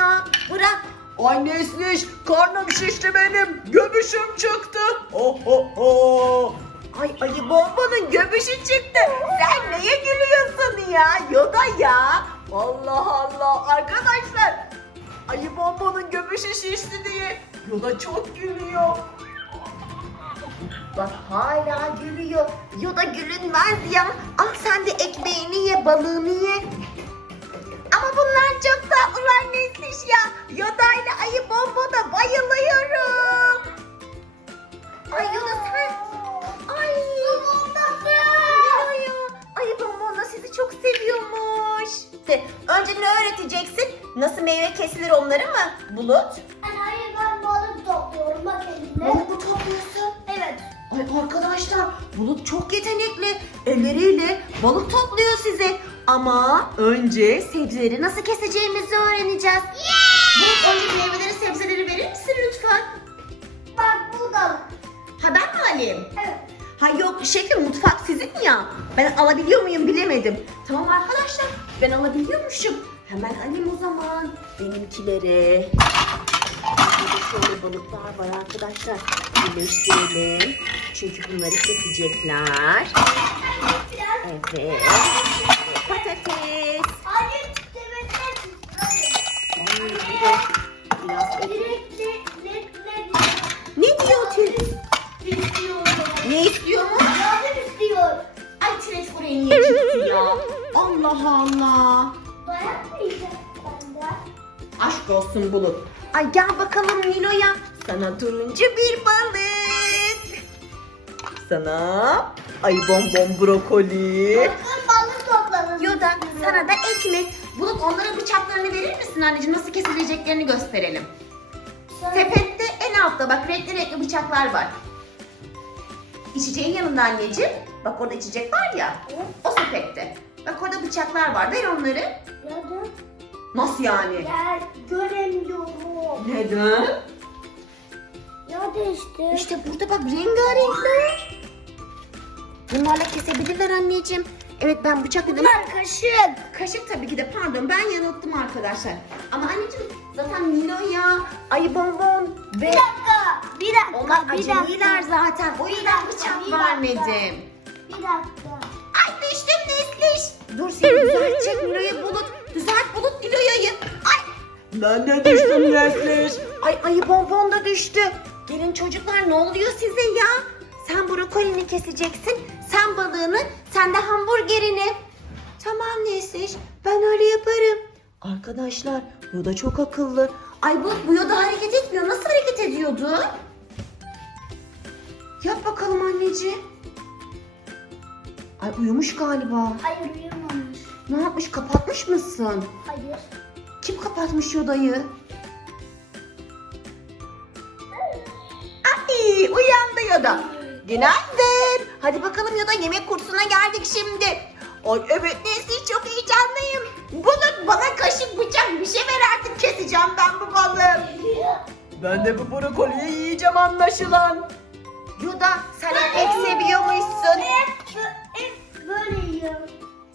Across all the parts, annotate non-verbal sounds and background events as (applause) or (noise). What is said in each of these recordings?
ya. Bırak. Ay Nesliş karnım şişti benim. Göbüşüm çıktı. Oh oh oh. Ay ayı bombanın göbüşü çıktı. Sen neye gülüyorsun ya? Yoda ya. Allah Allah arkadaşlar. Ayı bombanın göbüşü şişti diye. Yola çok gülüyor. Bak hala gülüyor. Yoda gülünmez ya. Al sen de ekmeğini ye, balığını ye. Bunlar çok tatlılar Nesliş ya. Yoda ile ayı bombada bayılıyorum. Ay Yoda sen... Ay. Ya ya. Ayı bombonda sizi çok seviyormuş. De, önce ne öğreteceksin? Nasıl meyve kesilir onları mı? Bulut. Anne hayır ben balık topluyorum bak elimle. Balık mı topluyorsun? Evet. Ay arkadaşlar Bulut çok yetenekli. Elleriyle balık topluyor size. Ama önce sebzeleri nasıl keseceğimizi öğreneceğiz. Bulut önce meyveleri sebzeleri verir misin lütfen? Bak bu da. Ha ben mi alayım? Evet. Ha yok şefim mutfak sizin ya. Ben alabiliyor muyum bilemedim. Tamam arkadaşlar ben alabiliyormuşum. Hemen alayım o zaman benimkileri. Burada şöyle balıklar var arkadaşlar. Birleştirelim. Çünkü bunları kesecekler. Evet. Patates. Hayır demekten. Ay, bir de biraz et- Direkt ne diyor Tül? istiyor. Ne istiyor mu? Yardım istiyor. Ay Tület buraya niye çıktı ya? Allah Allah. Dayak mı benden? Aşk olsun Bulut. Ay gel bakalım Nilo'ya. Sana turuncu bir balık. Sana ay bonbon brokoli. Yoda sana da ekmek. Bulut onlara bıçaklarını verir misin anneciğim? Nasıl kesileceklerini gösterelim. Sepette en altta bak renkli renkli bıçaklar var. İçeceğin yanında anneciğim. Bak orada içecek var ya. O sepette. Bak orada bıçaklar var. Ver onları. Neden? Nasıl yani? Gel göremiyorum. Neden? Ya değişti. İşte burada bak rengarenkler. Bunlarla kesebilirler anneciğim. Evet ben bıçak dedim. Bunlar kaşık. Kaşık tabii ki de pardon ben yanılttım arkadaşlar. Ama anneciğim zaten Nilo'ya, Ayı Bonbon ve Bir dakika. Bir dakika. onlar bir dakika. zaten. O yüzden dakika, bıçak bir dakika. vermedim. Bir dakika. Ay düştüm Nesliş. Dur seni düzeltecek Nilo'ya bulut. Düzelt bulut Nilo'ya'yı. Ay. Ben de düştüm Nesliş. Ay ayı bonbon da düştü. Gelin çocuklar ne oluyor size ya? Sen brokolini keseceksin. Sen balığını, sen de hamburgerini. Tamam Nesliş ben öyle yaparım. Arkadaşlar Yoda çok akıllı. Ay bu, bu Yoda hareket etmiyor. Nasıl hareket ediyordu? Yap bakalım anneciğim. Ay uyumuş galiba. Hayır uyumamış. Ne yapmış kapatmış mısın? Hayır. Kim kapatmış Yoda'yı? Ay uyandı Yoda. Günaydın. Hadi bakalım Yoda yemek kursuna geldik şimdi. Ay evet Nesli çok heyecanlıyım. Bulut bana kaşık bıçak bir şey ver artık keseceğim ben bu balığı. Ben de bu brokoliyi yiyeceğim anlaşılan. Yoda sen ekmek seviyormuşsun. Hep böyle yiyorum.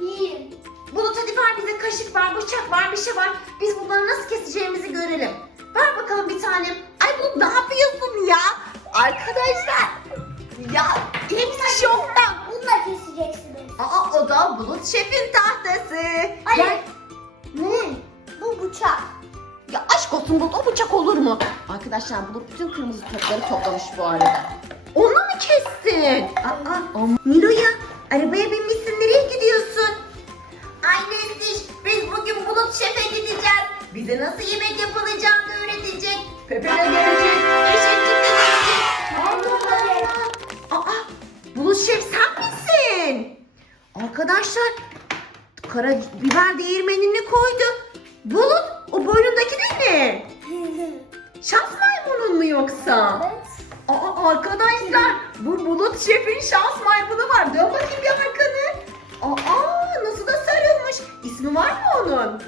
Yiyin. Bulut hadi ver bize kaşık var, bıçak var, bir şey var. Biz bunları nasıl keseceğimizi görelim. Ver bakalım bir tanem. Ay Bulut ne yapıyorsun ya? Arkadaşlar. Ya hepsi şokta. Bununla keseceksiniz. Aa o da Bulut şefin tahtası. Hayır. Gel. Ne? Bu bıçak. Ya aşk olsun Bulut o bıçak olur mu? Arkadaşlar Bulut bütün kırmızı topları toplamış bu arada. Onu mu kestin? Aa, ama Nilo'ya arabaya binmişsin nereye gidiyorsun? Ay Nesliş biz bugün Bulut Şef'e gideceğiz. Bize nasıl yemek yapılacağını öğretecek. Pepe de gelecek. Sen misin? Arkadaşlar karabiber değirmenini koydu. Bulut o boynundaki de ne? (laughs) Şans maymunun mu yoksa? evet. Aa arkadaşlar bu Bulut Şef'in şans maymunu var. Dön bakayım bir arkanı. Aa nasıl da sarılmış. İsmi var mı onun?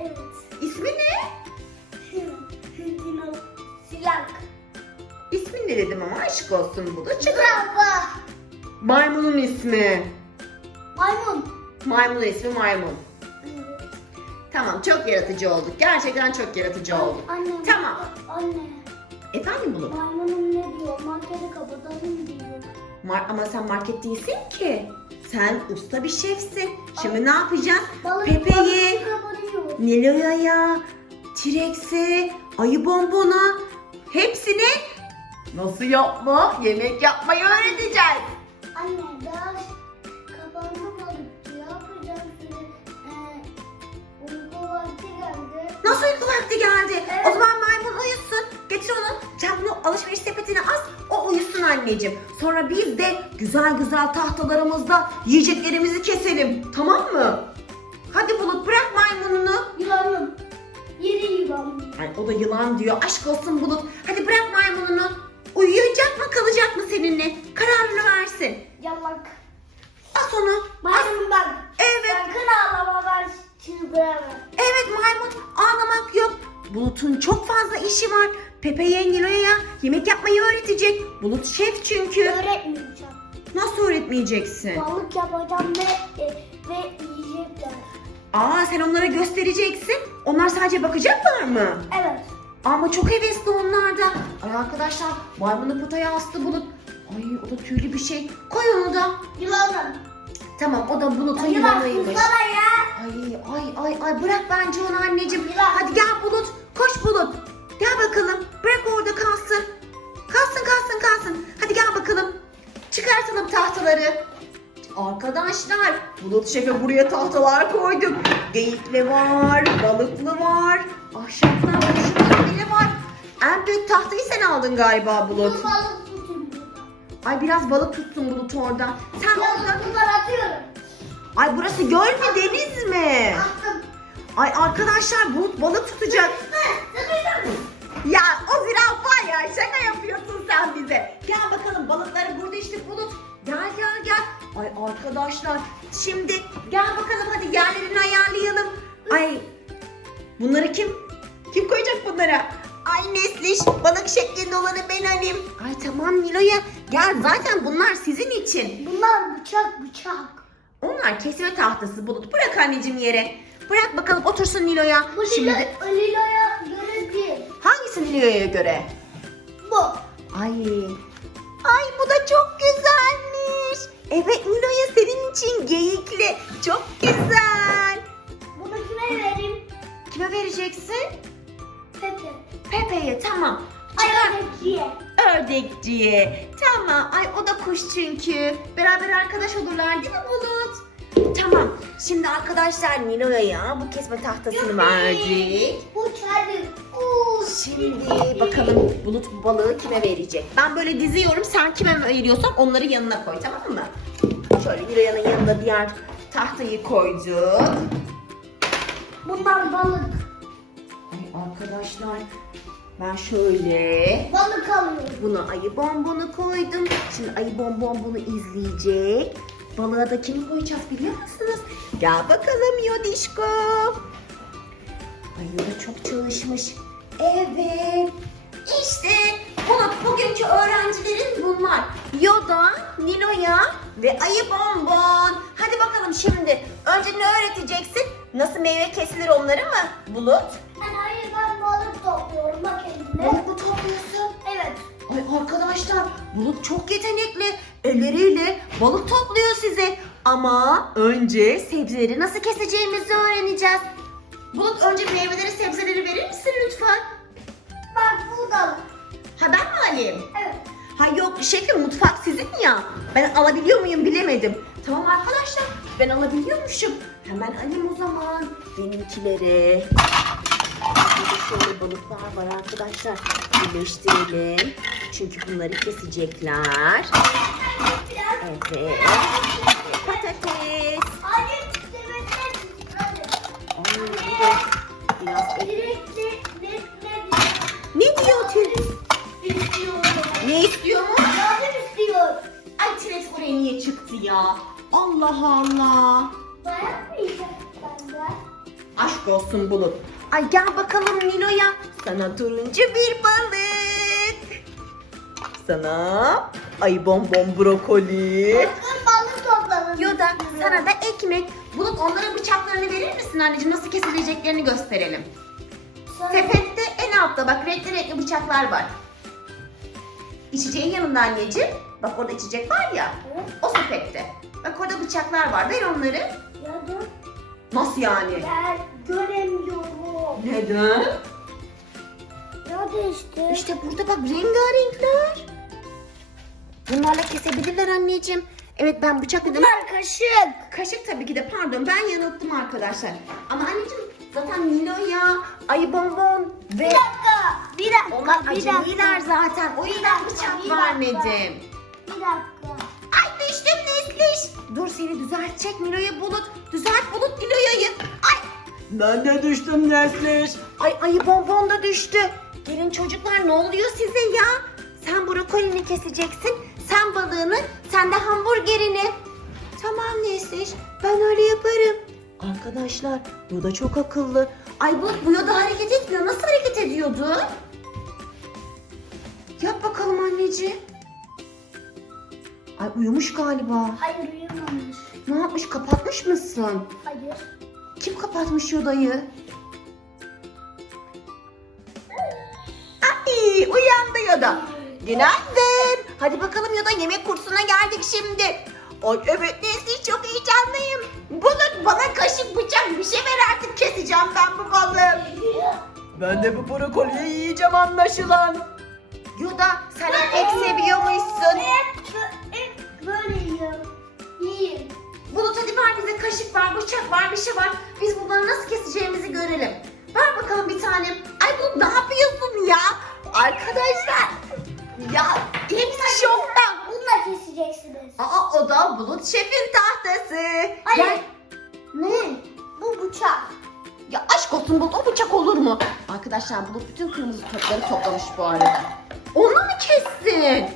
Evet. İsmi ne? Dino. Silah. İsmi ne dedim ama aşk olsun Bulut. Çıkar. Zürafa. Maymunun ismi. Maymun. Maymunun ismi maymun. Evet. Tamam çok yaratıcı olduk. Gerçekten çok yaratıcı olduk. Anne. Tamam. Anne. Efendim Bulut? Maymunum ne diyor? Marketi kapatalım diyor. Mar- ama sen market değilsin ki. Sen usta bir şefsin. Şimdi ne yapacağız? Balık Pepe'yi, balık kapatıyor. Nilo'ya, T-Rex'e, Ayı Bonbon'a hepsine nasıl yapma, yemek yapmayı öğreteceğiz. Anne daha kapandı balıkçı. Yapacağım şimdi. Ee, uyku vakti geldi. Nasıl uyku vakti geldi? Evet. O zaman maymun uyusun. Getir onu. Bunu alışveriş sepetine as. O uyusun anneciğim. Sonra biz de güzel güzel tahtalarımızda yiyeceklerimizi keselim. Tamam mı? Hadi Bulut bırak maymununu. Yılanım. Yeni yılanım. Ay, o da yılan diyor. Aşk olsun Bulut. Hadi bırak maymununu. Uyuyacak mı kalacak mı seninle? Kararını versin. Yalak. As onu. As. Maymundan. Evet. Sakın ağlama ben çıldıramam. Evet maymun ağlamak yok. Bulut'un çok fazla işi var. Pepe'ye, Nilo'ya yemek yapmayı öğretecek. Bulut şef çünkü. Öğretmeyeceğim. Nasıl öğretmeyeceksin? Balık yapacağım ve, e, ve yiyecekler. Aa sen onlara göstereceksin. Onlar sadece bakacaklar mı? Evet. Ama çok hevesli onlar da. Ay arkadaşlar maymunu potaya astı Bulut. Ay o da tüylü bir şey. Koy onu da. Yılanım. Tamam o da Bulut'un Yılan yılanıymış. Ay ay ay ay bırak bence onu anneciğim. Yılan. Hadi gel Bulut. Koş Bulut. Gel bakalım. Bırak orada kalsın. Kalsın kalsın kalsın. Hadi gel bakalım. Çıkartalım tahtaları. Arkadaşlar Bulut Şef'e buraya tahtalar koyduk. Geyikli var, balıklı var, ahşaplar var, şunlar bile var. En büyük tahtayı sen aldın galiba Bulut. Bu balık. Ay biraz balık tutsun Bulut orada. Sen orada. Balıklar atıyorum. Ay burası göl mü deniz mi? Attım. Ay arkadaşlar Bulut balık tutacak. Onlar kesme tahtası Bulut. Bırak anneciğim yere. Bırak bakalım otursun Nilo'ya. Bu Şimdi Lila, Lila'ya göre değil. hangisi Nilo'ya göre? Bu. Ay. Ay bu da çok güzelmiş. Evet Nilo'ya senin için geyikli. Çok güzel. Bunu kime vereyim? Kime vereceksin? Pepe. Pepe'ye tamam. Çıkar. Ayakçıya. Ördekçiye. Tamam. Ay o da kuş çünkü. Beraber arkadaş olurlar değil mi Bulut? Tamam. Şimdi arkadaşlar Nilo'ya bu kesme tahtasını verdik. Şimdi bakalım Bulut bu balığı kime verecek? Ben böyle diziyorum. Sen kime veriyorsan onları yanına koy tamam mı? Şöyle Nilo'yanın yanına diğer tahtayı koyduk. Bunlar balık. Ay arkadaşlar ben şöyle Balık alıyorum. buna ayı bonbonu koydum. Şimdi ayı bonbon bunu izleyecek. Balığa da kimi koyacağız biliyor musunuz? Gel bakalım Yodişko. Ay Yoda çok çalışmış. Evet. İşte Bulut bugünkü öğrencilerin bunlar. Yoda, Nilo'ya ve Ayı Bonbon. Hadi bakalım şimdi. Önce ne öğreteceksin? Nasıl meyve kesilir onları mı? Bulut. Yani hayır Ay arkadaşlar Bulut çok yetenekli. Elleriyle balık topluyor size. Ama önce sebzeleri nasıl keseceğimizi öğreneceğiz. Bulut önce meyveleri sebzeleri verir misin lütfen? Bak bu da. Ha ben mi alayım? Evet. Ha yok şefim mutfak sizin ya. Ben alabiliyor muyum bilemedim. Tamam arkadaşlar ben alabiliyormuşum. Hemen alayım o zaman benimkileri. Şöyle balıklar var arkadaşlar. Birleştirelim. Çünkü bunları kesecekler. Evet. Patates. Ne diyor Tül? Ne istiyor mu? Yardım istiyor. Ay T-Rex oraya niye çıktı ya? Allah Allah. Aşk olsun Bulut. Ay gel bakalım Nilo'ya. Sana turuncu bir balık. Sana ay bonbon brokoli. Bakın balık topladım. Yoda sana da ekmek. Bulut onlara bıçaklarını verir misin anneciğim? Nasıl kesileceklerini gösterelim. Sonra Sepette en altta bak renkli renkli bıçaklar var. İçeceğin yanında anneciğim. Bak orada içecek var ya. O sepette. Bak orada bıçaklar var. Ver onları. ya. Nasıl yani? Ben göremiyorum. Neden? Ya da işte. İşte burada bak rengarenkler. Bunlarla kesebilirler anneciğim. Evet ben bıçak dedim. Bunlar kaşık. Kaşık tabii ki de pardon ben yanılttım arkadaşlar. Ama anneciğim zaten Nilo'ya, Ayı Bonbon ve Bir dakika. Bir dakika. onlar bir dakika. zaten. O yüzden bıçak vermedim. Bir dakika. Dur seni düzeltecek Nilo'ya Bulut. Düzelt Bulut Nilo'yu. Ay. Ben de düştüm Nesliş. Ay ayı bonbon da düştü. Gelin çocuklar ne oluyor size ya? Sen brokolini keseceksin. Sen balığını, sen de hamburgerini. Tamam Nesliş, ben öyle yaparım. Arkadaşlar, Yoda çok akıllı. Ay bu, bu Yoda hareket etmiyor. Nasıl hareket ediyordu? Yap bakalım anneciğim. Ay uyumuş galiba. Hayır uyumamış. Ne yapmış? Kapatmış mısın? Hayır. Kim kapatmış Yoda'yı? Ay uyandı Yoda. Günaydın. Hadi bakalım Yoda yemek kursuna geldik şimdi. Ay evet Nesli çok heyecanlıyım. Bulut bana kaşık bıçak bir şey ver artık keseceğim ben bu balığı. Ben de bu brokoliyi yiyeceğim anlaşılan. Yoda sen ekmek seviyormuşsun. Hep böyle yiyorum. Yiyin. Bulut hadi ver bize kaşık var, bıçak var, bir şey var. Biz bunları nasıl keseceğimizi görelim. Ver bakalım bir tane. Ay Bulut ne yapıyorsun ya? Arkadaşlar. Ya hepsi şokta. Bununla keseceksiniz. Aa o da Bulut şefin tahtası. Hayır. Gel. Ne? Bu bıçak. Ya aşk olsun Bulut o bıçak olur mu? Arkadaşlar Bulut bütün kırmızı topları toplamış bu arada. Onu mu kestin?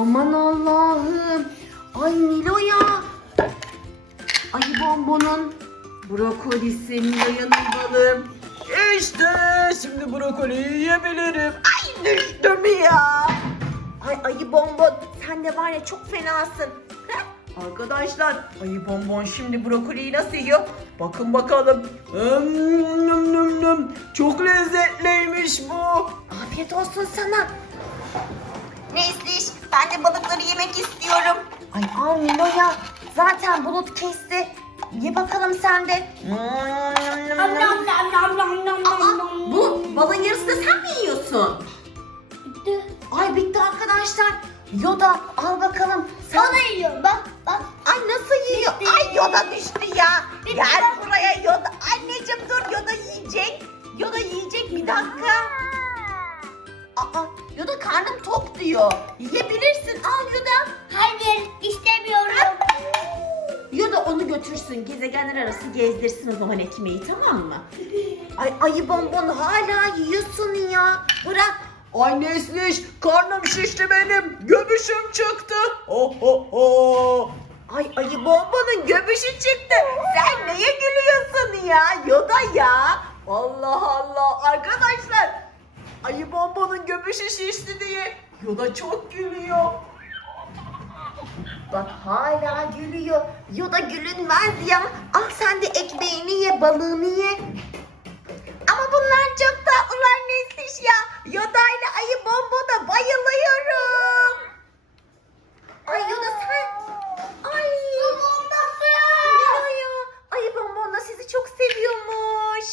Aman Allah'ım. Ay Nilo ya. Ayı bonbonun brokolisi, Nilo'yanın balığı. İşte şimdi brokoliyi yiyebilirim. Ay düştüm ya. Ay ayı bonbon sen de var ya çok fenasın. Arkadaşlar ayı bonbon şimdi brokoliyi nasıl yiyor? Bakın bakalım. Hmm, nım, nım. Çok lezzetliymiş bu. Afiyet olsun sana. Nesliş ben de balıkları yemek istiyorum. Ay al Nilo'ya zaten bulut kesti. Ye bakalım sen de. Nam nam nam nam nam nam nam Aa, nam. bu balın yarısını sen mi yiyorsun? Bitti. Ay bitti arkadaşlar. Yoda al bakalım. Sen... Sana yiyor bak bak. Ay nasıl yiyor? Bitti. Ay Yoda düştü ya. Bitti. Gel buraya Yoda. Anneciğim dur Yoda yiyecek. Yoda yiyecek bir dakika. Aa Yoda karnım tok diyor. Yiyebilirsin al Yoda. Hayır istemiyorum. Yoda onu götürsün gezegenler arası gezdirsin o zaman ekmeği tamam mı? Ay ayı bonbon hala yiyorsun ya. Bırak. Ay Nesliş karnım şişti benim. Göbüşüm çıktı. Oh oh oh. Ay ayı bonbonun göbüşü çıktı. Sen neye gülüyorsun ya Yoda ya? Allah Allah arkadaşlar. Ayı bombonun göbüşü şişti diye Yoda çok gülüyor. Bak hala gülüyor. Yoda gülünmez ya. Al sen de ekmeğini ye, balığını ye. Ama bunlar çok tatlılar Nesliş ya. Yoda ile ayı bomboda bayılıyorum. Ay Yoda sen... Ay. Bombası. Ayı bombon da sizi çok seviyormuş.